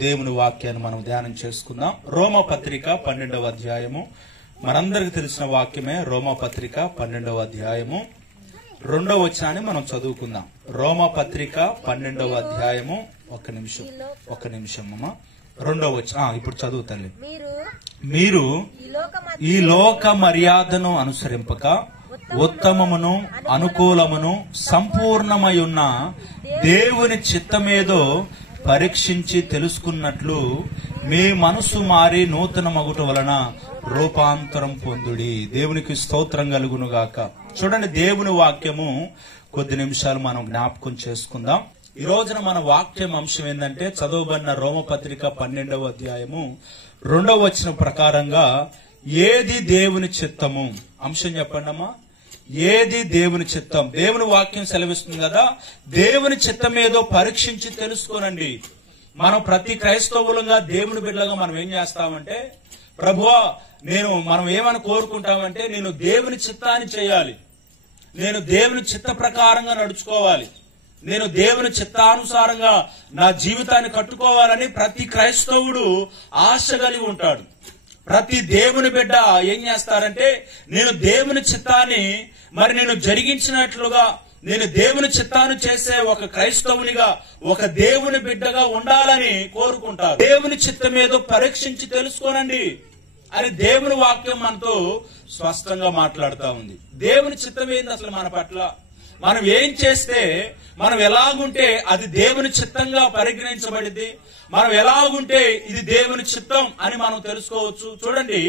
దేవుని వాక్యాన్ని మనం ధ్యానం చేసుకుందాం. రోమపత్రిక 12వ అధ్యాయము. మనందరికి తెలిసిన వాక్యమే. రోమపత్రిక 12వ అధ్యాయము 2వ వచనాన్ని మనం చదువుకుందాం. రోమపత్రిక 12వ అధ్యాయము ఒక్క నిమిషం అమ్మా. 2వ వచనం ఇప్పుడు చదువుతాను. మీరు ఈ లోక మర్యాదను అనుసరింపక ఉత్తమమును అనుకూలమును సంపూర్ణమై ఉన్న దేవుని చిత్తమేదో పరీక్షించి తెలుసుకున్నట్లు మీ మనసు మారి నూతన మగుట వలన రూపాంతరం పొందుడి. దేవునికి స్తోత్రం కలుగును గాక. చూడండి, దేవుని వాక్యము కొద్ది నిమిషాలు మనం జ్ఞాపకం చేసుకుందాం. ఈ రోజున మన వాక్యం అంశం ఏంటంటే, చదవబడిన రోమపత్రిక 12వ అధ్యాయము 2వ వచనం ప్రకారంగా ఏది దేవుని చిత్తము. అంశం చెప్పండి అమ్మా. ఏది దేవుని చిత్తం? దేవుని వాక్యం సెలవిస్తుంది కదా, దేవుని చిత్తం ఏదో పరీక్షించి తెలుసుకోనండి. మనం ప్రతి క్రైస్తవులుగా దేవుని బిడ్డలుగా మనం ఏం చేస్తామంటే, ప్రభువా మనం ఏమని కోరుకుంటామంటే, నేను దేవుని చిత్తాన్ని చేయాలి, నేను దేవుని చిత్త ప్రకారంగా నడుచుకోవాలి, నేను దేవుని చిత్తానుసారంగా నా జీవితాన్ని కట్టుకోవాలని ప్రతి క్రైస్తవుడు ఆశ కలిగి ఉంటాడు. ప్రతి దేవుని బిడ్డ ఏం చేస్తారంటే, నేను దేవుని చిత్తాన్ని నేను జరిగించినట్లుగా, నేను దేవుని చిత్తాన్ని చేసే ఒక క్రైస్తవునిగా, ఒక దేవుని బిడ్డగా ఉండాలని కోరుకుంటారు. దేవుని చిత్తం ఏదో పరీక్షించి తెలుసుకోనండి అని దేవుని వాక్యం మనతో స్పష్టంగా మాట్లాడుతూ ఉంది. దేవుని చిత్తం ఏంది అసలు మన పట్ల? మనం ఏం చేస్తే, మనం ఎలాగుంటే అది దేవుని చిత్తంగా పరిగణించబడింది, మనం ఎలాగుంటే ఇది దేవుని చిత్తం అని మనం తెలుసుకోవచ్చు. చూడండి,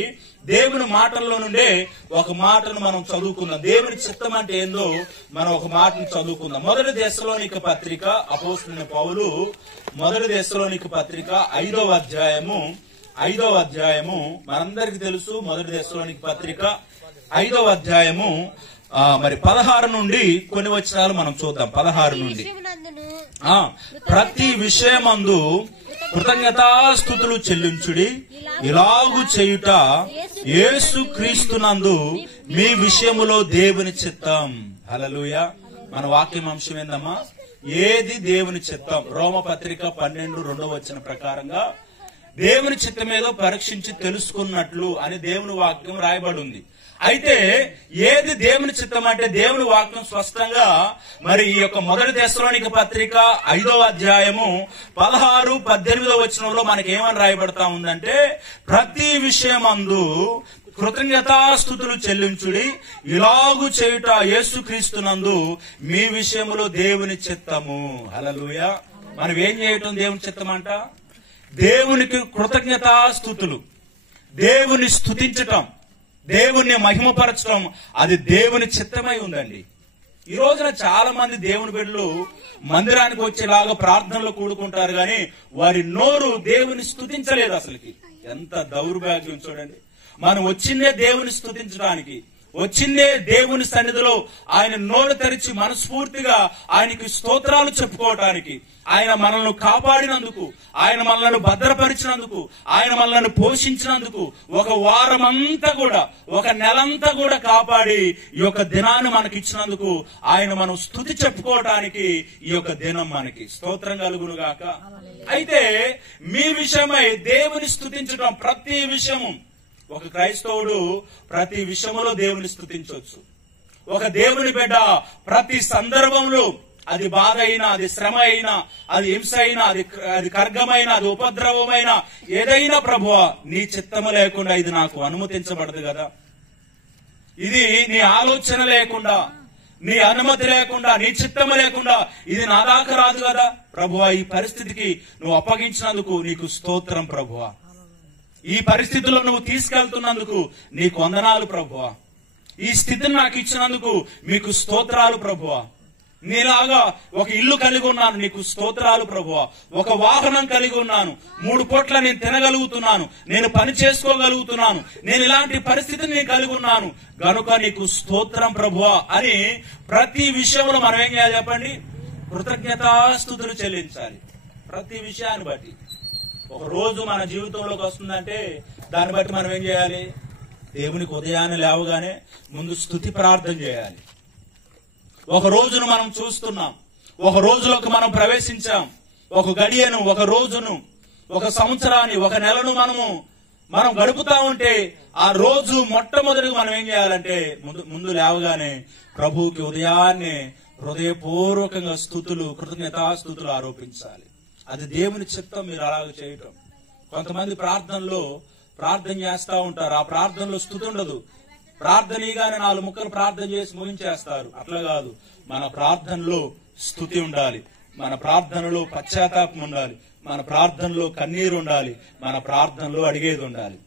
దేవుని మాటల్లో నుండే ఒక మాటను మనం చదువుకుందాం. దేవుని చిత్తం అంటే ఏందో మనం ఒక మాటను చదువుకుందాం. మొదటి దశలోనిక పత్రిక, అపోస్తలుడైన పౌలు మొదటి దశలోనిక పత్రిక 5వ అధ్యాయము మనందరికి తెలుసు. మొదటి దశలోనిక పత్రిక 5వ అధ్యాయము 16 నుండి కొన్ని వచనాలు మనం చూద్దాం. 16 నుండి, ప్రతి విషయమందు కృతజ్ఞతాస్తుతులు చెల్లించుడి, ఇలాగు చేయుట యేసు క్రీస్తునందు మీ విషయములో దేవుని చిత్తం. హల్లెలూయా. మన వాక్యం అంశం ఏందమ్మా? ఏది దేవుని చిత్తం? రోమపత్రిక 12:2 వచనం ప్రకారంగా దేవుని చిత్తం ఏదో పరీక్షించి తెలుసుకున్నట్లు అని దేవుని వాక్యం రాయబడి ఉంది. అయితే ఏది దేవుని చిత్తం అంటే, దేవుని వాక్యం స్పష్టంగా ఈ యొక్క మొదటి దశలోనిక పత్రిక 5వ అధ్యాయము 16-18 వచనంలో మనకి ఏమని రాయబడతా ఉందంటే, ప్రతి విషయమందు కృతజ్ఞతాస్తుతులు చెల్లించుడి, ఇలాగు చేయుట యేసుక్రీస్తునందు మీ విషయములో దేవుని చిత్తము. హల్లెలూయా. మనం ఏం చేయటం దేవుని చిత్తం అంట? దేవునికి కృతజ్ఞతాస్తుతులు, దేవుని స్తుతించటం, దేవుణ్ణి మహిమపరచడం, అది దేవుని చిత్తమై ఉందండి. ఈ రోజున చాలా మంది దేవుని బిడ్డలు మందిరానికి వచ్చేలాగా ప్రార్థనలు కూడుకుంటారు, గాని వారి నోరు దేవుని స్తుతించలేదు. అసలుకి ఎంత దౌర్భాగ్యం చూడండి. మనం వచ్చిందే దేవుని స్తుతించడానికి, వచ్చిందే దేవుని సన్నిధిలో ఆయన నోరు తెరిచి మనస్ఫూర్తిగా ఆయనకి స్తోత్రాలు చెప్పుకోవటానికి. ఆయన మనల్ని కాపాడినందుకు, ఆయన మనల్ని భద్రపరిచినందుకు, ఆయన మనల్ని పోషించినందుకు, ఒక వారమంతా కూడా, ఒక నెలంతా కూడా కాపాడి ఈ యొక్క దినాన్ని మనకి ఇచ్చినందుకు ఆయన మనం స్తుతి చెప్పుకోవటానికి ఈ యొక్క దినం మనకి స్తోత్రం కలుగును గాక. అయితే మీ విషయమై దేవుని స్తుతించడం, ప్రతి విషయము ఒక క్రైస్తవుడు ప్రతి విషయంలో దేవుని స్తుతించవచ్చు. ఒక దేవుని బిడ్డ ప్రతి సందర్భంలో, అది బాధ అయినా, అది శ్రమ అయినా, అది హింస అయినా, అది ఖడ్గమైనా, అది ఉపద్రవమైనా, ఏదైనా ప్రభువా నీ చిత్తము లేకుండా ఇది నాకు అనుమతించబడదు కదా, ఇది నీ ఆలోచన లేకుండా, నీ అనుమతి లేకుండా, నీ చిత్తము లేకుండా ఇది నా దాకా రాదు కదా ప్రభువా. ఈ పరిస్థితికి నువ్వు అప్పగించినందుకు నీకు స్తోత్రం ప్రభువా. ఈ పరిస్థితుల్లో నువ్వు తీసుకెళ్తున్నందుకు నీకు వందనాలు ప్రభువా. ఈ స్థితిని నాకు ఇచ్చినందుకు మీకు స్తోత్రాలు ప్రభువా. నేలాగా ఒక ఇల్లు కలిగి ఉన్నాను, నీకు స్తోత్రాలు ప్రభువా. ఒక వాహనం కలిగి ఉన్నాను, 3 పూట్ల నేను తినగలుగుతున్నాను, నేను పని చేసుకోగలుగుతున్నాను, నేను ఇలాంటి పరిస్థితిని నేను కలిగి ఉన్నాను గనుక నీకు స్తోత్రం ప్రభువా అని ప్రతి విషయంలో మనం ఏం చేయాలి చెప్పండి? కృతజ్ఞతాస్తుతులు చెల్లించాలి. ప్రతి విషయాన్ని బట్టి. ఒక రోజు మన జీవితంలోకి వస్తుందంటే దాన్ని బట్టి మనం ఏం చేయాలి? దేవునికి ఉదయాన్నే లేవగానే ముందు స్తుతి ప్రార్థన చేయాలి. ఒక రోజును మనం చూస్తున్నాం, ఒక రోజులోకి మనం ప్రవేశించాం, ఒక గడియను, ఒక రోజును, ఒక సంవత్సరాన్ని, ఒక నెలను మనం గడుపుతా ఉంటే ఆ రోజు మొట్టమొదటిగా మనం ఏం చేయాలంటే ముందు లేవగానే ప్రభువుకి ఉదయాన్నే హృదయపూర్వకంగా కృతజ్ఞతాస్తుతులు ఆరోపించాలి. అది దేవుని చిత్తం. మీరు అలాగ చేయటం. కొంతమంది ప్రార్థన చేస్తా ఉంటారు. ఆ ప్రార్థనలో స్తుతి ఉండదు. ప్రార్థనగానే 4 ముక్కలు ప్రార్థన చేసి ముగించేస్తారు. అట్లా కాదు. మన ప్రార్థనలో స్తుతి ఉండాలి, మన ప్రార్థనలో పశ్చాత్తాపం ఉండాలి, మన ప్రార్థనలో కన్నీరు ఉండాలి, మన ప్రార్థనలో అడిగేది ఉండాలి.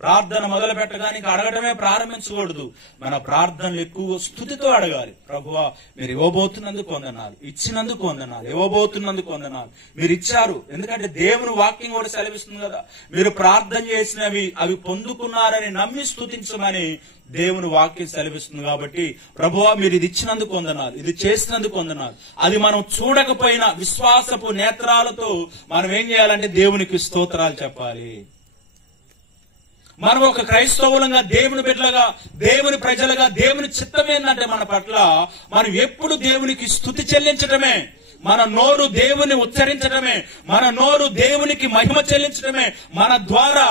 ప్రార్థన మొదలు పెట్టగానే అడగటమే ప్రారంభించకూడదు. మన ప్రార్థనలు ఎక్కువ స్తుతితో అడగాలి. ప్రభువా, మీరు ఇవ్వబోతున్నందుకు వందనాలు, ఇచ్చినందుకు వందనాలు, ఇవ్వబోతున్నందుకు వందనాలు. మీరు ఇచ్చారు, ఎందుకంటే దేవుని వాక్యం కూడా సెలవిస్తుంది కదా, మీరు ప్రార్థన చేసినవి అవి పొందుకున్నారని నమ్మి స్తుతించమని దేవుని వాక్యం సెలవిస్తుంది. కాబట్టి ప్రభువా, మీరు ఇది ఇచ్చినందుకు వందనాలు, ఇది చేసినందుకు వందనాలు. అది మనం చూడకపోయినా విశ్వాసపు నేత్రాలతో మనం ఏం చేయాలంటే దేవునికి స్తోత్రాలు చెప్పాలి. మనం ఒక క్రైస్తవులంగా, దేవుని బిడ్డలుగా, దేవుని ప్రజలుగా, దేవుని చిత్తం ఏంటంటే మన పట్ల మనం ఎప్పుడు దేవునికి స్తుతి చెల్లించడమే, మన నోరు దేవుని ఉచ్చరించడమే, మన నోరు దేవునికి మహిమ చెల్లించడమే, మన ద్వారా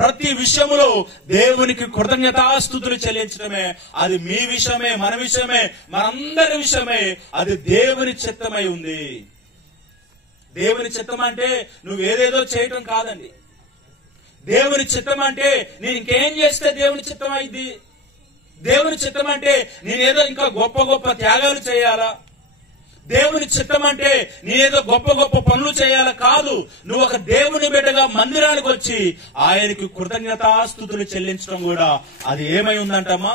ప్రతి విషయములో దేవునికి కృతజ్ఞతాస్తుతులు చెల్లించడమే. అది మీ విషయమే, మన విషయమే, మనందరి విషయమే. అది దేవుని చిత్తమై ఉంది. దేవుని చిత్తం అంటే నువ్వు ఏదేదో చేయటం కాదండి. దేవుని చిత్తం అంటే నేను ఇంకేం చేస్తే దేవుని చిత్తం అయింది. దేవుని చిత్తం అంటే నేనేదో ఇంకా గొప్ప గొప్ప త్యాగాలు చేయాలా. దేవుని చిత్తం అంటే నేనేదో గొప్ప గొప్ప పనులు చేయాలా కాదు. నువ్వు ఒక దేవుని బిడ్డగా మందిరానికి వచ్చి ఆయనకి కృతజ్ఞతాస్తుతులు చెల్లించడం కూడా అది ఏమై ఉందంటమ్మా,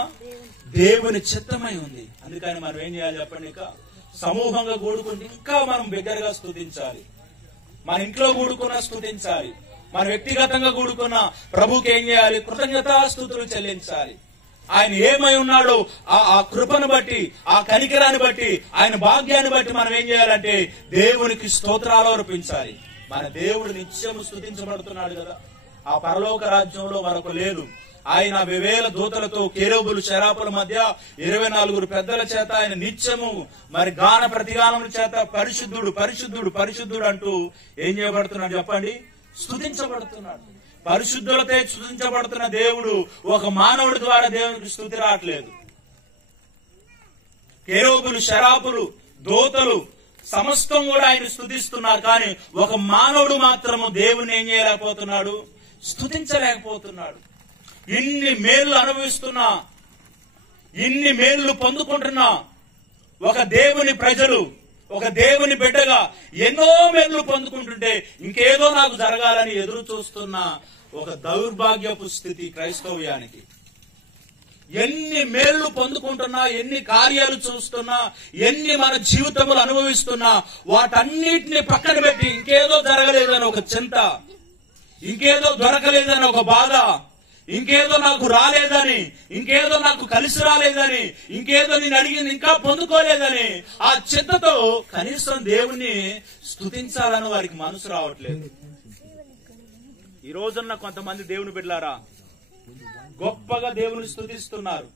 దేవుని చిత్తమై ఉంది. అందుకని మనం ఏం చేయాలి చెప్పండి, ఇంకా సమూహంగా కూడుకుంటే ఇంకా మనం బిగ్గరగా స్తుతించాలి. మన ఇంట్లో కూడుకున్నా స్తుతించాలి. మన వ్యక్తిగతంగా కూడుకున్న ప్రభుకి ఏం చేయాలి, కృతజ్ఞతాస్తుతులు చెల్లించాలి. ఆయన ఏమై ఉన్నాడో ఆ కృపను బట్టి, ఆ కనికరాన్ని బట్టి, ఆయన భాగ్యాన్ని బట్టి మనం ఏం చేయాలంటే దేవునికి స్తోత్రాలు అర్పించాలి. మన దేవుడు నిత్యము స్తుతించబడుతున్నాడు కదా. ఆ పరలోక రాజ్యంలో మరొక లేదు. ఆయన 1000 దూతలతో కెరూబులు శరాపుల మధ్య 24 పెద్దల చేత ఆయన నిత్యము గాన ప్రతిగానముల చేత పరిశుద్ధుడు పరిశుద్ధుడు పరిశుద్ధుడు అంటూ ఏం చేయబడుతున్నాడు చెప్పండి, స్తుతించబడుతున్నాడు. పరిశుద్ధులతో స్తుతించబడుతున్న దేవుడు ఒక మానవుడి ద్వారా దేవునికి స్తుతి రావట్లేదు. కెరూబులు శరాపులు దూతలు సమస్తం కూడా ఆయన స్తుతిస్తున్నారు. కానీ ఒక మానవుడు మాత్రము దేవుని ఏం చేయలేకపోతున్నాడు, స్తుతించలేకపోతున్నాడు. ఇన్ని మేళ్లు అనుభవిస్తున్నా, ఇన్ని మేళ్లు పొందుకుంటున్నా ఒక దేవుని ప్రజలు, ఒక దేవుని బిడ్డగా ఎన్నో మేళ్లు పొందుకుంటుంటే ఇంకేదో నాకు జరగాలని ఎదురు చూస్తున్న ఒక దౌర్భాగ్యపు స్థితి క్రైస్తవ్యానికి. ఎన్ని మేళ్లు పొందుకుంటున్నా, ఎన్ని కార్యాలు చూస్తున్నా, ఎన్ని మన జీవితములు అనుభవిస్తున్నా వాటన్నిటిని పక్కన పెట్టి ఇంకేదో జరగలేదని ఒక చింత, ఇంకేదో దొరకలేదని ఒక బాధ, ఇంకేదో నాకు రాలేదని, ఇంకేదో నాకు కలిసి రాలేదని, ఇంకేదో నేను అడిగింది ఇంకా పొందుకోలేదని ఆ చింతతో కనీసం దేవుణ్ణి స్తుతించాలని వారికి మనసు రావట్లేదు. ఈ రోజున్న కొంతమంది దేవుని బిడ్డలారా గొప్పగా దేవుని స్తుతిస్తున్నారు,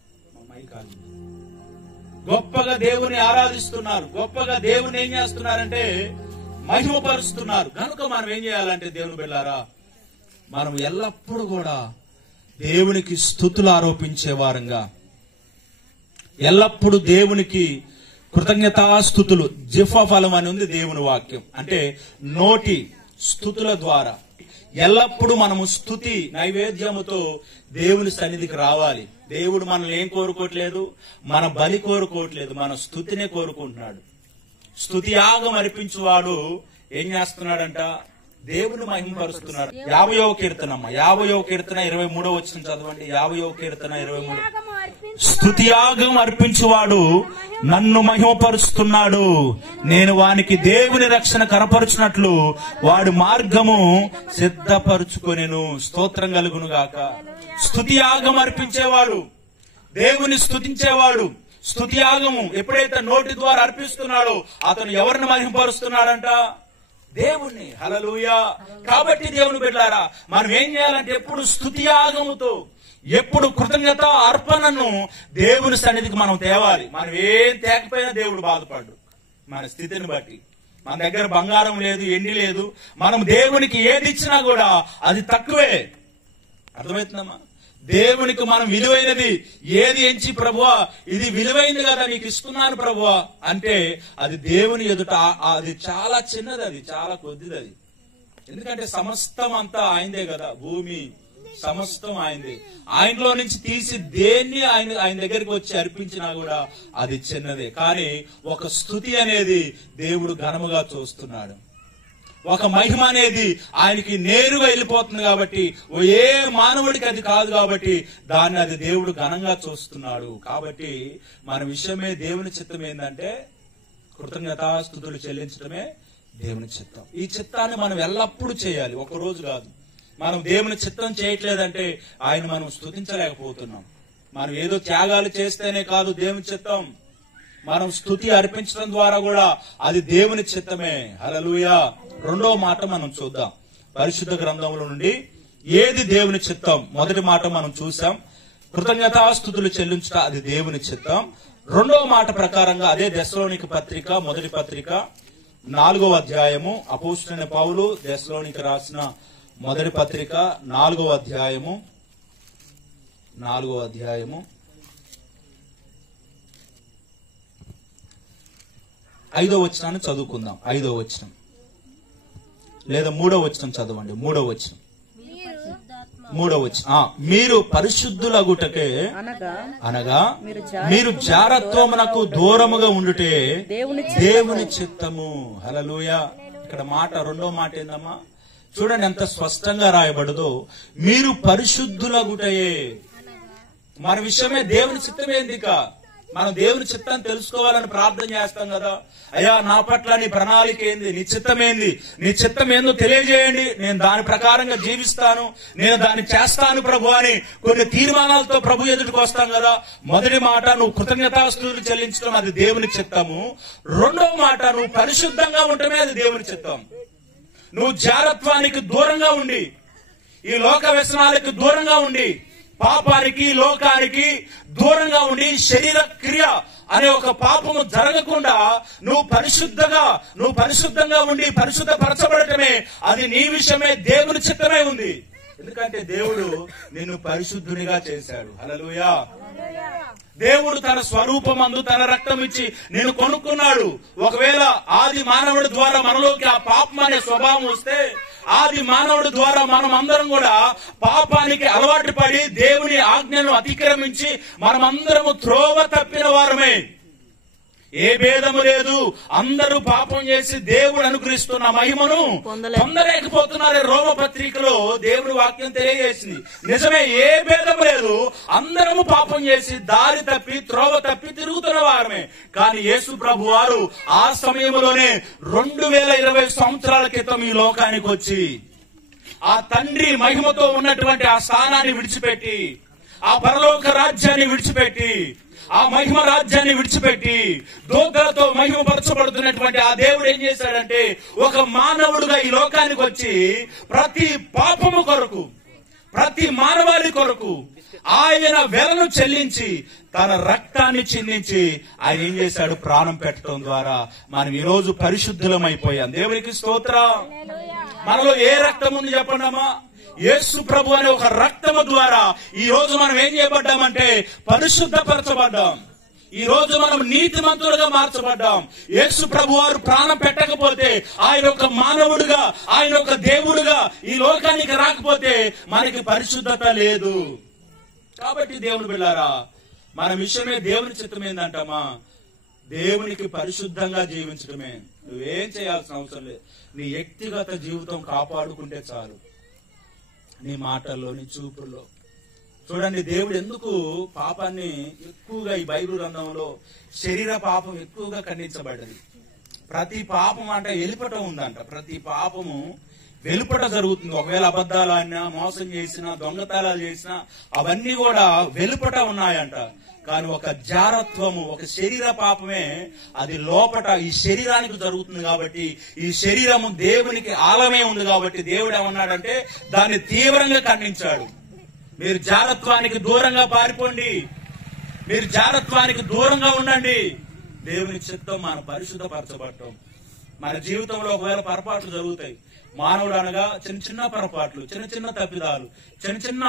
గొప్పగా దేవుని ఆరాధిస్తున్నారు, గొప్పగా దేవుని ఏం చేస్తున్నారంటే మహిమపరుస్తున్నారు. కనుక మనం ఏం చేయాలంటే దేవుని బిడ్డలారా మనం ఎల్లప్పుడూ కూడా దేవునికి స్తుతులు ఆరోపించే వారంగా, ఎల్లప్పుడూ దేవునికి కృతజ్ఞతాస్తుతులు, జిహ్వ ఫలం అని ఉంది దేవుని వాక్యం. అంటే నోటి స్తుతుల ద్వారా ఎల్లప్పుడూ మనము స్తుతి నైవేద్యముతో దేవుని సన్నిధికి రావాలి. దేవుడు మనల్ని ఏం కోరుకోవట్లేదు, మన బలి కోరుకోవట్లేదు, మన స్తుతినే కోరుకుంటున్నాడు. స్తుతి యాగం అర్పించువాడు ఏం చేస్తున్నాడంట, దేవుని మహిమపరుస్తున్నాడు. 50వ కీర్తన 23వ వచనం చదవండి. 50వ కీర్తన 23. స్తుతియాగం అర్పించువాడు నన్ను మహిమపరుస్తున్నాడు, నేను వానికి దేవుని రక్షణ కనపరుచున్నట్లు వాడు మార్గము సిద్ధపరుచుకొనెను. స్తోత్రం కలుగును గాక. స్తుతియాగం అర్పించేవాడు, దేవుని స్తుతించేవాడు, స్తుతియాగము ఎప్పుడైతే నోటి ద్వారా అర్పిస్తున్నాడో అతను ఎవరిని మహిమపరుస్తున్నాడంట, దేవుణ్ణి. హల్లెలూయా. కాబట్టి దేవుని బిడ్డలారా మనం ఏం చేయాలంటే ఎప్పుడు స్తుతియాగముతో, ఎప్పుడు కృతజ్ఞత అర్పణను దేవుని సన్నిధికి మనం తేవాలి. మనం ఏం తేకపోయినా దేవుడు బాధపడ్డు మన స్థితిని బట్టి. మన దగ్గర బంగారం లేదు, ఎండి లేదు, మనం దేవునికి ఏది ఇచ్చినా కూడా అది తక్కువే. అర్థమవుతుందమ్మా? దేవునికి మనం విలువైనది ఏది ఎంచి ప్రభువా ఇది విలువైంది కదా నీకు ఇస్తున్నాను ప్రభువా అంటే అది దేవుని ఎదుట అది చాలా చిన్నది, అది చాలా కొద్దిది అది. ఎందుకంటే సమస్తం అంతా ఆయనదే కదా, భూమి సమస్తం ఆయనదే. ఆయనలో నుంచి తీసి దేన్ని ఆయన దగ్గరికి వచ్చి అర్పించినా కూడా అది చిన్నదే. కానీ ఒక స్తుతి అనేది దేవుడు ఘనముగా చూస్తున్నాడు. ఒక మహిమ అనేది ఆయనకి నేరుగా వెళ్ళిపోతుంది కాబట్టి, ఏ మానవుడికి అది కాదు కాబట్టి దాన్ని అది దేవుడు ఘనంగా చూస్తున్నాడు. కాబట్టి మన విషయమే దేవుని చిత్తం ఏంటంటే కృతజ్ఞతాస్తుతులు చెల్లించడమే దేవుని చిత్తం. ఈ చిత్తాన్ని మనం ఎల్లప్పుడూ చేయాలి, ఒక రోజు కాదు. మనం దేవుని చిత్తం చేయట్లేదంటే ఆయన మనం స్తుతించలేకపోతున్నాం. మనం ఏదో త్యాగాలు చేస్తేనే కాదు దేవుని చిత్తం, మనం స్తుతి అర్పించడం ద్వారా కూడా అది దేవుని చిత్తమే. హల్లెలూయా. రెండో మాట మనం చూద్దాం పరిశుద్ధ గ్రంథంలో నుండి, ఏది దేవుని చిత్తం. మొదటి మాట మనం చూసాం, కృతజ్ఞతాస్తుతులు చెల్లించుట అది దేవుని చిత్తం. రెండో మాట ప్రకారంగా అదే దెస్సలోనిక పత్రిక మొదటి పత్రిక 4వ అధ్యాయము, అపోస్తలుడైన పౌలు దెస్సలోనిక రాసిన మొదటి పత్రిక 4వ అధ్యాయము 5వ వచనాన్ని చదువుకుందాం. 5వ వచనం లేదా 3వ వచనం చదవండి. 3వ వచనం. మీరు పరిశుద్ధులగుటకే అనగా మీరు జారత్వమునకు దూరముగా ఉండుటే దేవుని చిత్తము. హల్లెలూయా. ఇక్కడ మాట రెండో మాట ఏందమ్మా? చూడండి ఎంత స్పష్టంగా రాయబడదో, మీరు పరిశుద్ధులగుటయే. మన విషయమే దేవుని చిత్తం ఏంది? ఇక మనం దేవుని చిత్తాన్ని తెలుసుకోవాలని ప్రార్థన చేస్తాం కదా, అయ్యా నా పట్ల నీ ప్రణాళిక ఏంది, నీ చిత్తం ఏంది, నీ చిత్తం ఏందో తెలియజేయండి, నేను దాని ప్రకారంగా జీవిస్తాను, నేను దాన్ని చేస్తాను ప్రభు అని కొన్ని తీర్మానాలతో ప్రభు ఎదుటికి వస్తాం కదా. మొదటి మాట నువ్వు కృతజ్ఞతాస్తుతులు చెల్లించడం అది దేవుని చిత్తము. రెండో మాట నువ్వు పరిశుద్ధంగా ఉండటమే అది దేవుని చిత్తం. నువ్వు జారత్వానికి దూరంగా ఉండి, ఈ లోక వ్యసనాలకు దూరంగా ఉండి, పాపానికి లోకానికి దూరంగా ఉండి, శరీర క్రియ అనే ఒక పాపము జరగకుండా నువ్వు పరిశుద్ధంగా ఉండి పరిశుద్ధపరచబడటమే అది నీ విషయమే దేవుని చిత్తమై ఉంది. ఎందుకంటే దేవుడు నిన్ను పరిశుద్ధునిగా చేశాడు. హల్లెలూయా. దేవుడు తన స్వరూపమందు తన రక్తం ఇచ్చి నిన్ను కొనుక్కున్నాడు. ఒకవేళ ఆది మానవుడి ద్వారా మనలోకి ఆ పాపం అనే స్వభావం వస్తే, ఆది మానవుడి ద్వారా మనం అందరం కూడా పాపానికి అలవాటు పడి దేవుని ఆజ్ఞను అతిక్రమించి మనమందరము త్రోవ తప్పిన వారమే. ఏ భేదము లేదు, అందరూ పాపం చేసి దేవుడు అనుగ్రహిస్తున్న మహిమను పొందలేకపోతున్నారే. రోమపత్రికలో దేవుని వాక్యం తెలియజేసింది. నిజమే, ఏ భేదము లేదు, అందరము పాపం చేసి దారి తప్పి త్రోవ తప్పి తిరుగుతున్న వారమే. కానీ యేసు ప్రభు వారు ఆ సమయంలోనే 2020 సంవత్సరాల క్రితం ఈ లోకానికి వచ్చి ఆ తండ్రి మహిమతో ఉన్నటువంటి ఆ స్థానాన్ని విడిచిపెట్టి, ఆ పరలోక రాజ్యాన్ని విడిచిపెట్టి, ఆ మహిమ రాజ్యాన్ని విడిచిపెట్టి దూతలతో మహిమపరచబడుతున్నటువంటి ఆ దేవుడు ఏం చేశాడంటే ఒక మానవుడుగా ఈ లోకానికి వచ్చి ప్రతి పాపము కొరకు, ప్రతి మానవాళి కొరకు ఆయన వెలను చెల్లించి తన రక్తాన్ని చిందించి ఆయన ఏం చేశాడు? ప్రాణం పెట్టడం ద్వారా మనం ఈ రోజు పరిశుద్ధులమైపోయాం. దేవునికి స్తోత్రం. మనలో ఏ రక్తం ఉంది చెప్పండమ్మా? యేసు ప్రభు అనే ఒక రక్తము ద్వారా ఈ రోజు మనం ఏం చేయబడ్డామంటే పరిశుద్ధపరచబడ్డాం. ఈ రోజు మనం నీతిమంతులుగా మార్చబడ్డాం. యేసు ప్రభు వారు ప్రాణం పెట్టకపోతే, ఆయన ఒక మానవుడిగా, ఆయన ఒక దేవుడుగా ఈ లోకానికి రాకపోతే మనకి పరిశుద్ధత లేదు. కాబట్టి దేవుని బిడ్డలారా, మన విషయమే దేవుని చిత్తం ఏందంటమ్మా? దేవునికి పరిశుద్ధంగా జీవించడమే. నువ్వేం చేయాల్సిన అవసరం లేదు. నీ వ్యక్తిగత జీవితం కాపాడుకుంటే చాలు. నీ మాటల్లో, నీ చూపుల్లో. చూడండి, దేవుడు ఎందుకు పాపాన్ని ఎక్కువగా ఈ బైబిల్ గ్రంథంలో శరీర పాపం ఎక్కువగా ఖండించబడ్డది. ప్రతి పాపం అంటే వెలుపట ఉందంట. ప్రతి పాపము వెలుపట జరుగుతుంది. ఒకవేళ అబద్ధాలు ఆడినా, మోసం చేసినా, దొంగతనాలు చేసినా అవన్నీ కూడా వెలుపట ఉన్నాయంట. కానీ ఒక జారత్వము, ఒక శరీర పాపమే అది లోపట ఈ శరీరానికి జరుగుతుంది. కాబట్టి ఈ శరీరము దేవునికి ఆలమే ఉంది కాబట్టి దేవుడు ఏమన్నాడంటే దాన్ని తీవ్రంగా ఖండించాడు. మీరు జారత్వానికి దూరంగా పారిపోండి, మీరు జారత్వానికి దూరంగా ఉండండి. దేవుని చిత్తం మనం పరిశుద్ధపరచబడటం. మన జీవితంలో ఒకవేళ పొరపాట్లు జరుగుతాయి. మానవుడు అనగా చిన్న చిన్న పొరపాట్లు, చిన్న చిన్న తప్పిదాలు, చిన్న చిన్న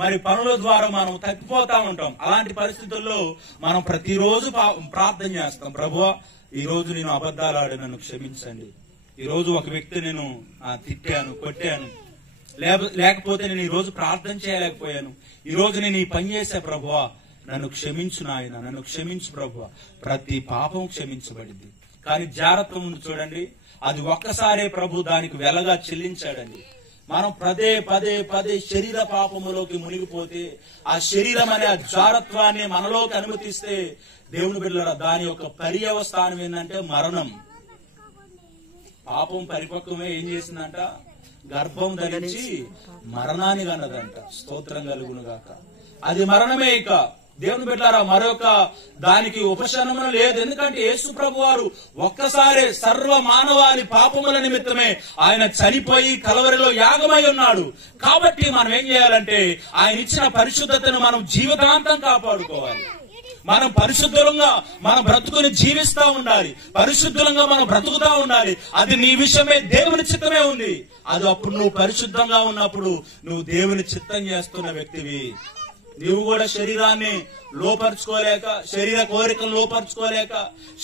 మరి పనుల ద్వారా మనం తప్పిపోతా ఉంటాం. అలాంటి పరిస్థితుల్లో మనం ప్రతిరోజు ప్రార్థన చేస్తాం, ప్రభువా ఈ రోజు నేను అబద్ధాలు ఆడి నన్ను క్షమించండి, ఈ రోజు ఒక వ్యక్తి నేను తిట్టాను, కొట్టాను, లేకపోతే నేను ఈ రోజు ప్రార్థన చేయలేకపోయాను, ఈ రోజు నేను ఈ పని చేసా ప్రభువా నన్ను క్షమించు నాయన, నన్ను క్షమించు ప్రభువా. ప్రతి పాపం క్షమించబడింది. కానీ జాగ్రత్త ఉంది చూడండి, అది ఒక్కసారే ప్రభు దానికి వెలగా చెల్లించాడండి. మనం పదే పదే పదే శరీర పాపములోకి మునిగిపోతే, ఆ శరీరం అనే ఆ జారత్వాన్ని మనలోకి అనుమతిస్తే దేవుని బిడ్డలారా దాని యొక్క పర్యవస్థానం ఏంటంటే మరణం. పాపం పరిపక్వమే ఏం చేసిందంట, గర్భం ధరించి మరణాన్ని కన్నదంట. స్తోత్రం కలుగును గాక. అది మరణమే. ఇక దేవుని బిడ్డలారా మరొక దానికి ఉపశమనం లేదు. ఎందుకంటే యేసు ప్రభు వారు ఒక్కసారే సర్వ మానవాళి పాపముల నిమిత్తమే ఆయన చనిపోయి కలవరిలో యాగమై ఉన్నాడు. కాబట్టి మనం ఏం చేయాలంటే ఆయన ఇచ్చిన పరిశుద్ధతను మనం జీవితాంతం కాపాడుకోవాలి. మనం పరిశుద్ధంగా మన బ్రతుకుని జీవిస్తా ఉండాలి, పరిశుద్ధంగా మనం బ్రతుకుతా ఉండాలి. అది నీ విషయమే, దేవుని చిత్తమే ఉంది. అది అప్పుడు నువ్వు పరిశుద్ధంగా ఉన్నప్పుడు నువ్వు దేవుని చిత్తం చేస్తున్న వ్యక్తివి. నీవు కూడా శరీరాన్ని లోపరుచుకోలేక, శరీర కోరికను లోపరుచుకోలేక,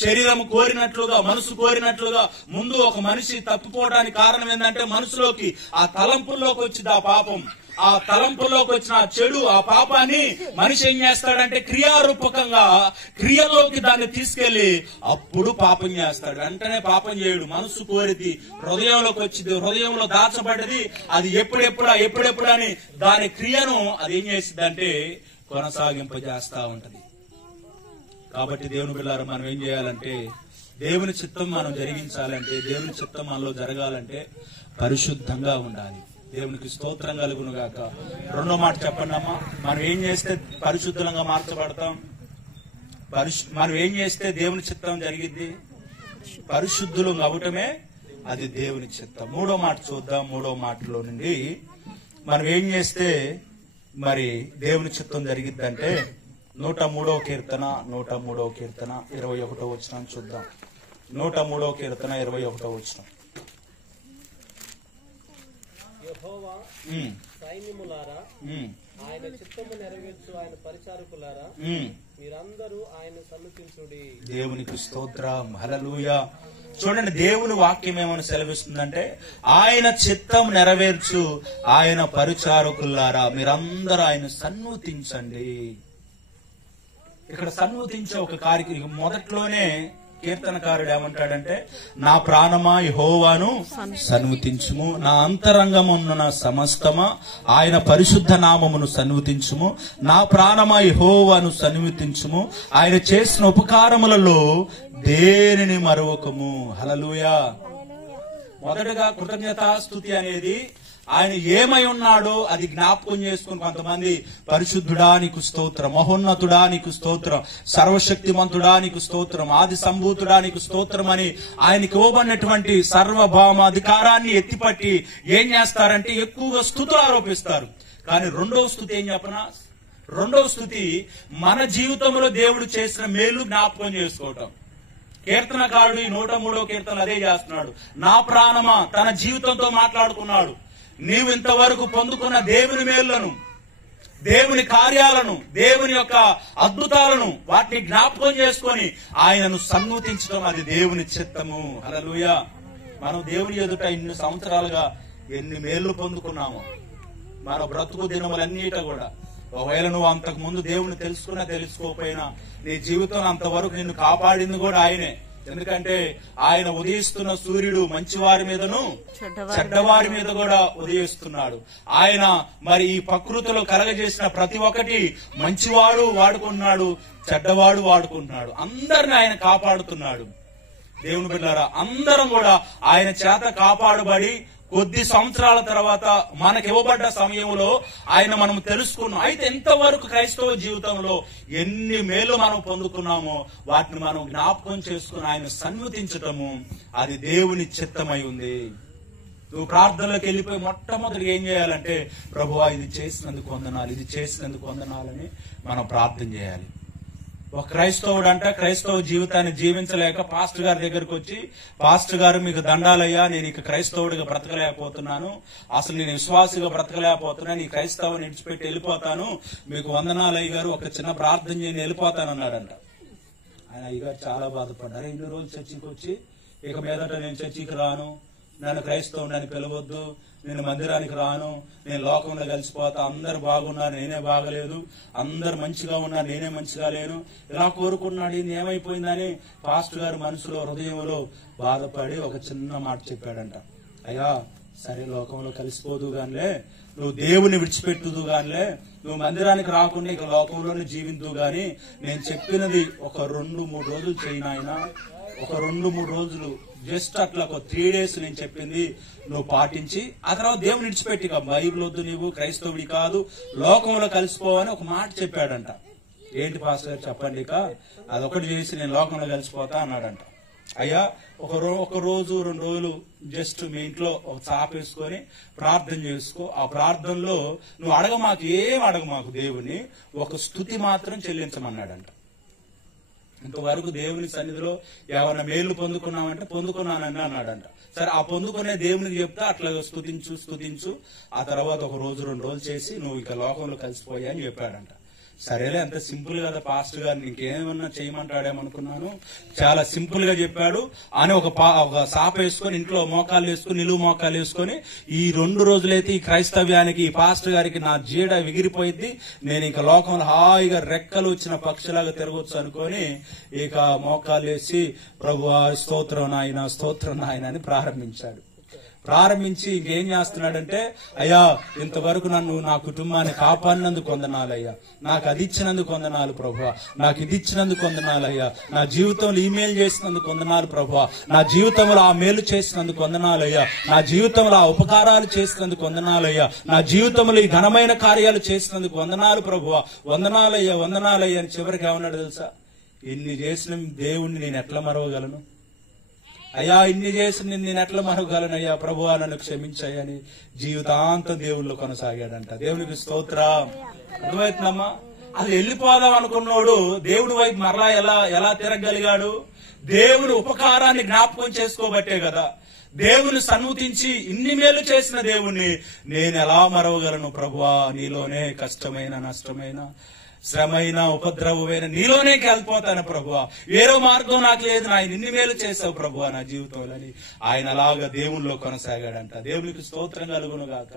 శరీరం కోరినట్లుగా, మనసు కోరినట్లుగా ముందు ఒక మనిషి తప్పిపోవడానికి కారణం ఏంటంటే మనసులోకి ఆ తలంపుల్లోకి వచ్చింది ఆ పాపం. ఆ తలంపుల్లోకి వచ్చిన ఆ చెడు, ఆ పాపాన్ని మనిషి ఏం చేస్తాడంటే క్రియారూపకంగా క్రియల్లోకి దాన్ని తీసుకెళ్లి అప్పుడు పాపం చేస్తాడు. వెంటనే పాపం చేయడు. మనసు కోరిది హృదయంలోకి వచ్చింది, హృదయంలో దాచబడ్డది. అది ఎప్పుడెప్పుడు అని దాని క్రియను అది ఏం చేసిద్దంటే కొనసాగింపజేస్తా ఉంటది. కాబట్టి దేవుని బిడ్డలారా మనం ఏం చేయాలంటే దేవుని చిత్తం మనం జరిగించాలంటే, దేవుని చిత్తం మనలో జరగాలంటే పరిశుద్ధంగా ఉండాలి. దేవునికి స్తోత్రం కలుగును గాక. రెండో మాట చెప్పండి అమ్మా. మనం ఏం చేస్తే పరిశుద్ధంగా మార్చబడతాం? మనం ఏం చేస్తే దేవుని చిత్తం జరిగింది? పరిశుద్ధులు అవటమే అది దేవుని చిత్తం. మూడో మాట చూద్దాం. మూడో మాటలో నుండి మనం ఏం చేస్తే మరి దేవుని చిత్తం జరిగిద్దంటే 103వ కీర్తన 21వ వచనం చూద్దాం. 103వ కీర్తన 21వ వచనం. యెహోవా సైన్యములారా ఆయన చిత్తము నెరవేర్చు ఆయన పరిచారకులారా మీరందరూ ఆయన సన్నుతించుడి. దేవునికి స్తోత్రం, హల్లెలూయా. చూడండి దేవుని వాక్యం ఏమని సెలవిస్తుందంటే ఆయన చిత్తం నెరవేర్చు ఆయన పరిచారకులారా మీరందరూ ఆయన సన్నుతించండి. ఇక్కడ సన్నుతించే ఒక కార్యక్రమం మొదట్లోనే కీర్తనకారుడు ఏమంటాడంటే నా ప్రాణమా యెహోవాను సన్నుతించుము, నా అంతరంగమున్న నా సమస్తమా ఆయన పరిశుద్ధ నామమును సన్నుతించుము, నా ప్రాణమా యెహోవాను సన్నుతించుము, ఆయన చేసిన ఉపకారములలో దేనిని మరొకము. హల్లెలూయా. మొదటగా కృతజ్ఞతాస్తుతి అనేది ఆయన ఏమై ఉన్నాడో అది జ్ఞాపకం చేసుకుని కొంతమంది పరిశుద్ధుడా నీకు స్తోత్రం, మహోన్నతుడా నీకు స్తోత్రం, సర్వశక్తిమంతుడా నీకు స్తోత్రం, ఆది సంభూతుడా నీకు స్తోత్రం అని ఆయనకి ఇవ్వబడినటువంటి సర్వభౌమ అధికారాన్ని ఎత్తిపట్టి ఏం చేస్తారంటే ఎక్కువగా స్తుతులు ఆరోపిస్తారు. కానీ రెండవ స్తుతి ఏం చెప్పనా? రెండవ స్తుతి మన జీవితంలో దేవుడు చేసిన మేలు జ్ఞాపకం చేసుకోవటం. కీర్తనకారుడు ఈ 103వ కీర్తన అదే చేస్తున్నాడు. నా ప్రాణమా తన జీవితంతో మాట్లాడుకున్నాడు. నీవు ఇంతవరకు పొందుకున్న దేవుని మేళ్లను, దేవుని కార్యాలను, దేవుని యొక్క అద్భుతాలను వాటిని జ్ఞాపకం చేసుకొని ఆయనను సన్నుతించడం అది దేవుని చిత్తము. హల్లెలూయా. మనం దేవుని ఎదుట ఇన్ని సంవత్సరాలుగా ఎన్ని మేళ్లు పొందుకున్నాము. మన బ్రతుకు దినములన్నిట కూడా ఒకవేళ నువ్వు అంతకు ముందు దేవుని తెలుసుకున్నా తెలుసుకోకపోయినా నీ జీవితం అంతవరకు నిన్ను కాపాడింది కూడా ఆయనే. ఎందుకంటే ఆయన ఉదయిస్తున్న సూర్యుడు మంచివారి మీదను చెడ్డవారి మీద కూడా ఉదయిస్తున్నాడు. ఆయన మరి ఈ ప్రకృతిలో కలగజేసిన ప్రతి ఒక్కటి మంచివాడు వాడుకుంటున్నాడు, చెడ్డవాడు వాడుకుంటున్నాడు. అందరిని ఆయన కాపాడుతున్నాడు. దేవుని బిడ్డలారా అందరం కూడా ఆయన చేత కాపాడబడి కొద్ది సంవత్సరాల తర్వాత మనకి ఇవ్వబడ్డ సమయంలో ఆయన మనం తెలుసుకున్నాం. అయితే ఎంతవరకు క్రైస్తవ జీవితంలో ఎన్ని మేలు మనం పొందుకున్నామో వాటిని మనం జ్ఞాపకం చేసుకుని ఆయన సన్నుతించటము అది దేవుని చిత్తమై ఉంది. నువ్వు ప్రార్థనలోకి వెళ్ళిపోయి మొట్టమొదటి ఏం చేయాలంటే ప్రభువా ఇది చేసినందుకు వందనాలు, ఇది చేసినందుకు వందనాలని మనం ప్రార్థన చేయాలి. ఒక క్రైస్తవుడు అంట క్రైస్తవ జీవితాన్ని జీవించలేక పాస్టర్ గారి దగ్గరకు వచ్చి, పాస్టర్ గారు మీకు దండాలయ్యా, నేను ఇక క్రైస్తవుడిగా బ్రతకలేకపోతున్నాను, అసలు నేను విశ్వాసిగా బ్రతకలేకపోతున్నాను, ఈ క్రైస్తవుని విడిచిపెట్టి వెళ్ళిపోతాను, మీకు వందనాలు అయ్యగారు, ఒక చిన్న ప్రార్థన చేయని వెళ్ళిపోతానన్నాడంట. ఆయన అయ్యగారు చాలా బాధపడ్డారు. ఇన్ని రోజులు చర్చికి వచ్చి ఇక మీదట నేను చర్చికి రాను, నన్ను క్రైస్తవుని అని పిలవద్దు, నేను మందిరానికి రాను, నేను లోకంలో కలిసిపోతా, అందరు బాగున్నారు నేనే బాగలేదు, అందరు మంచిగా ఉన్నారు నేనే మంచిగా లేను, ఇలా కోరుకున్నాడు. ఇది ఏమైపోయిందని పాస్టర్ గారు మనసులో హృదయంలో బాధపడి ఒక చిన్న మాట చెప్పాడంట. అయ్యా సరే లోకంలో కలిసిపోదు గానిలే, నువ్వు దేవుని విడిచిపెట్టుదు గానిలే, నువ్వు మందిరానికి రాకుండా ఇక లోకంలోనే జీవించు గాని, నేను చెప్పినది ఒక 2-3 రోజులు చేయి నాయనా, ఒక 2-3 రోజులు జస్ట్ అట్లా ఒక 3 days నేను చెప్పింది నువ్వు పాటించి ఆ తర్వాత దేవుని విడిచిపెట్టి బైబిల్ వద్దు, నీవు క్రైస్తవుడి కాదు, లోకంలో కలిసిపోవని ఒక మాట చెప్పాడంట. ఏంటి పాస్టర్ గారు చెప్పండి, ఇక అదొకటి చేసి నేను లోకంలో కలిసిపోతా అన్నాడంట. అయ్యా ఒక రోజు 2 రోజులు జస్ట్ మీ ఇంట్లో ఒక చాప వేసుకొని ప్రార్థన చేసుకో, ఆ ప్రార్థనలో నువ్వు ఏం అడగమాకు, దేవుని ఒక స్తుతి మాత్రం చెల్లించమన్నాడంట. ఇంతవరకు దేవుని సన్నిధిలో ఏమైనా మేలు పొందుకున్నామంటే పొందుకున్నానని అన్నాడంట. సరే ఆ పొందుకునే దేవునికి చెప్తా అట్లా స్తుతించు, ఆ తర్వాత ఒక రోజు 2 రోజులు చేసి నువ్వు ఇక లోకంలో కలిసిపోయా అని చెప్పాడంట. సరేలే, అంత సింపుల్ కదా పాస్టర్ గారు, ఇంకేమన్నా చేయమంటాడేమనుకున్నాను, చాలా సింపుల్ గా చెప్పాడు అని ఒక సాప వేసుకొని ఇంట్లో మోకాళ్ళు వేసుకుని నిలువు మోకాళ్ళు వేసుకొని ఈ 2 రోజులైతే ఈ క్రైస్తవ్యానికి ఈ పాస్టర్ గారికి నా జీడ ఎగిరిపోయింది, నేను ఇక లోకంలో హాయిగా రెక్కలు వచ్చిన పక్షిలాగా తిరగొచ్చు అనుకొని ఇక మోకాళ్ళు వేసి ప్రభువా స్తోత్రం నాయన అని ప్రారంభించి ఇంకేం చేస్తున్నాడంటే, అయ్యా ఇంతవరకు నన్ను నా కుటుంబాన్ని కాపాడినందుకు వందనాలయ్యా, నాకు అది ఇచ్చినందుకు వందనాలు ప్రభువా, నాకు ఇది ఇచ్చినందుకు వందనాలయ్యా, నా జీవితంలో ఈమెయిల్ చేసినందుకు వందనాలు ప్రభువా, నా జీవితంలో ఆ మేలు చేసినందుకు వందనాలయ్యా, నా జీవితంలో ఆ ఉపకారాలు చేసినందుకు వందనాలయ్యా, నా జీవితంలో ఈ ఘనమైన కార్యాలు చేసినందుకు వందనాలు ప్రభువా, వందనాలయ్యా అని చివరికి ఏమన్నాడు తెలుసా, ఇన్ని చేసిన దేవుణ్ణి నేను ఎట్లా మరవగలను అయ్యా, ఇన్ని చేసి నేను ఎట్లా మరవగలనయ్యా, ప్రభువా నన్ను క్షమించాయని జీవితాంతం దేవుళ్ళు కొనసాగాడంట. దేవునికి స్తోత్రం. అర్థమవుతుందమ్మా? అది వెళ్ళిపోదాం అనుకున్నాడు దేవుడి వైపు మరలా ఎలా తిరగలిగాడు? దేవుని ఉపకారాన్ని జ్ఞాపకం చేసుకోబట్టే కదా. దేవుని సన్నుతించి ఇన్ని మేలు చేసిన దేవుణ్ణి నేను ఎలా మరవగలను ప్రభువా, నీలోనే కష్టమైన నష్టమైన శ్రమైన ఉపద్రవమైన నీలోనే వెళ్ళిపోతాను ప్రభువా, వేరే మార్గం నాకు లేదు, ఆయన ఇన్ని మేలు చేసావు ప్రభువా నా జీవితంలో అని ఆయన అలాగా దేవునిలో కొనసాగాడంట. దేవునికి స్తోత్రం కలుగును గాక.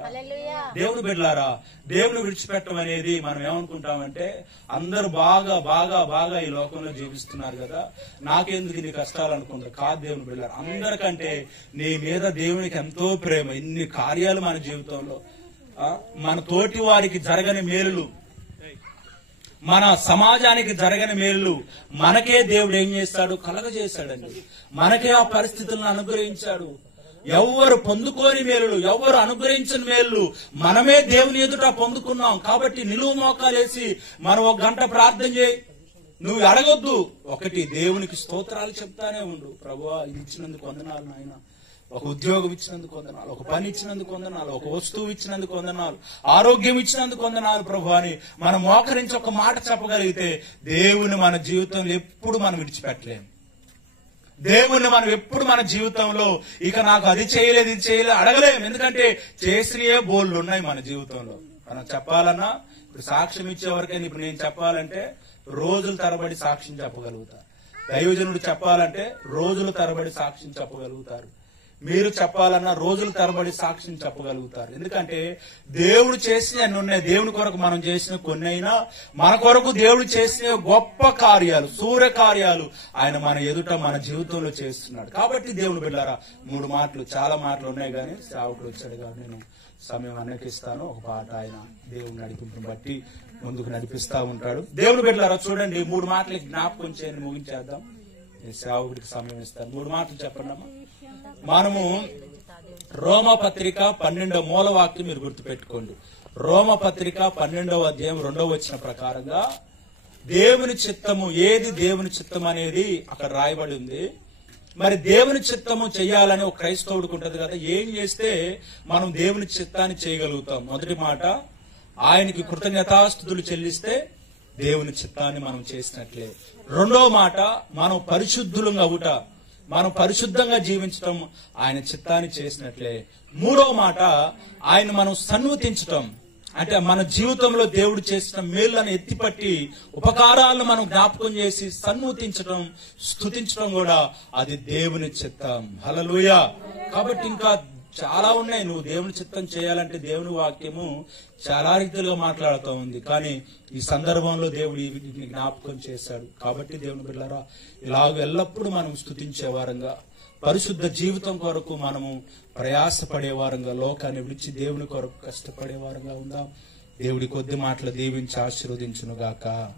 దేవుని బిడ్డలారా, దేవుని విడిచిపెట్టడం అనేది మనం ఏమనుకుంటామంటే అందరూ బాగా బాగా బాగా ఈ లోకంలో జీవిస్తున్నారు కదా, నాకెందుకు ఇన్ని కష్టాలు అనుకుంటారు. కాదు దేవుని బిడ్డలారా, అందరికంటే నీ మీద దేవునికి ఎంతో ప్రేమ, ఇన్ని కార్యాలు మన జీవితంలో, మన తోటి వారికి జరగని మేలులు, మన సమాజానికి జరగని మేలు మనకే దేవుడు ఏం చేస్తాడు, కలగజేశాడండి. మనకే ఆ పరిస్థితులను అనుగ్రహించాడు. ఎవరు పొందుకోని మేలులు, ఎవరు అనుగ్రహించిన మేలు మనమే దేవుని ఎదుట పొందుకున్నాం. కాబట్టి నిలువు మోకాలేసి మనం 1 గంట ప్రార్థన చేయి, నువ్వు అడగొద్దు, ఒకటి దేవునికి స్తోత్రాలు చెప్తానే ఉండు. ప్రభువా ఇది ఇచ్చినందుకు వందనాలు నాయన, ఒక ఉద్యోగం ఇచ్చినందుకు వందనాలు, ఒక పని ఇచ్చినందుకు వందనాలు, ఒక వస్తువు ఇచ్చినందుకు వందనాలు, ఆరోగ్యం ఇచ్చినందుకు వందనాలు ప్రభు అని మనం మోకరించి ఒక మాట చెప్పగలిగితే దేవుని మన జీవితంలో ఎప్పుడు మనం విడిచిపెట్టలేము. దేవుణ్ణి మనం ఎప్పుడు మన జీవితంలో ఇక నాకు అది చేయలేదు ఇది చేయలేదు అడగలేము. ఎందుకంటే చేసినయే బోళ్ళు ఉన్నాయి మన జీవితంలో. మనం చెప్పాలన్నా ఇప్పుడు సాక్ష్యం ఇచ్చేవరకైనా ఇప్పుడు నేను చెప్పాలంటే రోజుల తరబడి సాక్ష్యం చెప్పగలుగుతారు. దైవజనుడు చెప్పాలంటే రోజుల తరబడి సాక్ష్యం చెప్పగలుగుతారు. మీరు చెప్పాలన్నా రోజుల తరబడి సాక్ష్యం చెప్పగలుగుతారు. ఎందుకంటే దేవుడు చేసిన అన్ని ఉన్నాయి. దేవుని కొరకు మనం చేసిన కొన్ని అయినా మన కొరకు దేవుడు చేసిన గొప్ప కార్యాలు, సూర్య కార్యాలు ఆయన మన ఎదుట మన జీవితంలో చేస్తున్నాడు. కాబట్టి దేవుని బిడ్డలారా 3 మాటలు, చాలా మాటలు ఉన్నాయి కానీ సేవకుడు వచ్చాడు కాబట్టి నేను సమయం అన్నకిస్తాను. ఒక పాట ఆయన దేవుని నడిపింపుని బట్టి ముందుకు నడిపిస్తా ఉంటాడు. దేవుని బిడ్డలారా చూడండి, 3 మాటలకి జ్ఞాపకం చేయని ముగించేద్దాం. సేవకుడికి సమయం ఇస్తాను. 3 మాటలు చెప్పండి అమ్మా. మనము రోమపత్రిక 12వ మూలవాక్యం మీరు గుర్తుపెట్టుకోండి. రోమపత్రిక 12వ అధ్యాయం 2వ వచనం ప్రకారంగా దేవుని చిత్తము ఏది, దేవుని చిత్తం అనేది అక్కడ రాయబడి ఉంది. మరి దేవుని చిత్తము చేయాలని ఒక క్రైస్తవుడికి ఉంటది కదా, ఏం చేస్తే మనం దేవుని చిత్తాన్ని చేయగలుగుతాం? మొదటి మాట, ఆయనకి కృతజ్ఞతాస్తుతులు చెల్లిస్తే దేవుని చిత్తాన్ని మనం చేసినట్లే. రెండో మాట, మనం పరిశుద్ధులుగా అవుట, మనం పరిశుద్ధంగా జీవించటం ఆయన చిత్తాన్ని చేసినట్లే. మూడో మాట, ఆయన మనం సన్నుతించటం, అంటే మన జీవితంలో దేవుడు చేసిన మేళ్లను ఎత్తిపట్టి ఉపకారాలను మనం జ్ఞాపకం చేసి సన్నుతించటం, స్తుతించటం కూడా అది దేవుని చిత్తం. హల్లెలూయా. కాబట్టి ఇంకా చాలా ఉన్నాయి. నువ్వు దేవుని చిత్తం చేయాలంటే దేవుని వాక్యము చాలా రీతిలుగా మాట్లాడుతూ ఉంది. కానీ ఈ సందర్భంలో దేవుడు ఈ వీటిని జ్ఞాపకం చేశాడు. కాబట్టి దేవుని బిడ్డలారా, ఇలాగ ఎల్లప్పుడూ మనం స్తుతించే వారంగా, పరిశుద్ధ జీవితం కొరకు మనము ప్రయాసపడే వారంగా, లోకాన్ని విడిచి దేవుని కొరకు కష్టపడే వారంగా ఉందాం. దేవుడి కొద్ది మాటలు దీవించి ఆశీర్వదించును గాక.